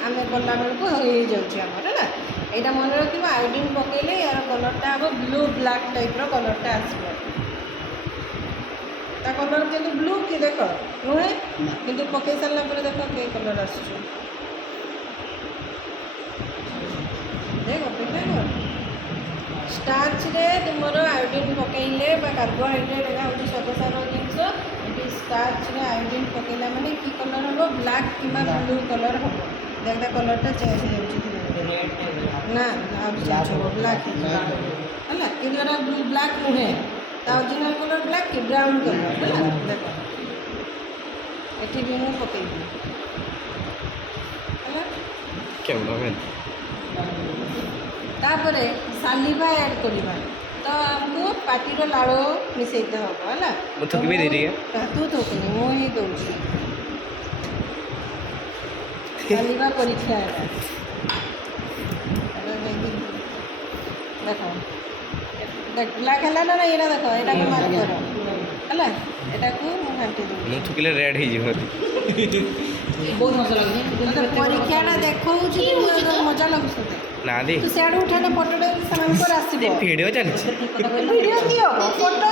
आम गला बेलू हो जामर है यहाँ मन रखा आयोडीन पकड़े यार कलरटा हम ब्लू ब्लैक टाइप कलरटा आसो कलर कि ब्लू कि देख नुहे कि पकई सारा देख के कलर आस स्टार्च रे तुमर आयोडीन पकईले कार्बोहाइड्रेट यहाँ हूँ श्वेतसार जिनस ये स्टार्च रे आयोडीन पकईला माने कि कलर हम ब्लैक कि ब्लू कलर हम देख कलरटा चेंज हो ना चेंज हो ब्लैक है कि ब्लू ब्लैक नुहे ओरिजिनल कलर ब्लैक कि ब्राउन कलर है देख ये भी मुझे पकईबी तापर सालिवा ऐड करवा तो आमको पार्टी लाड़ मिसईते हम है तू थोकनी मुझे दूसरी सालिवा परीक्षा देख देख ब्लैक है ना ये देख यहाँ को मार्क कर है यहाँ को घाटी दूँ थुकिले रेड हो बहुत मजा लगे परीक्षाटा देखा मजा लगुच ना दी तू सियाड़ उठाने फटोटे वीडियो वीडियो चलती दियो फोटो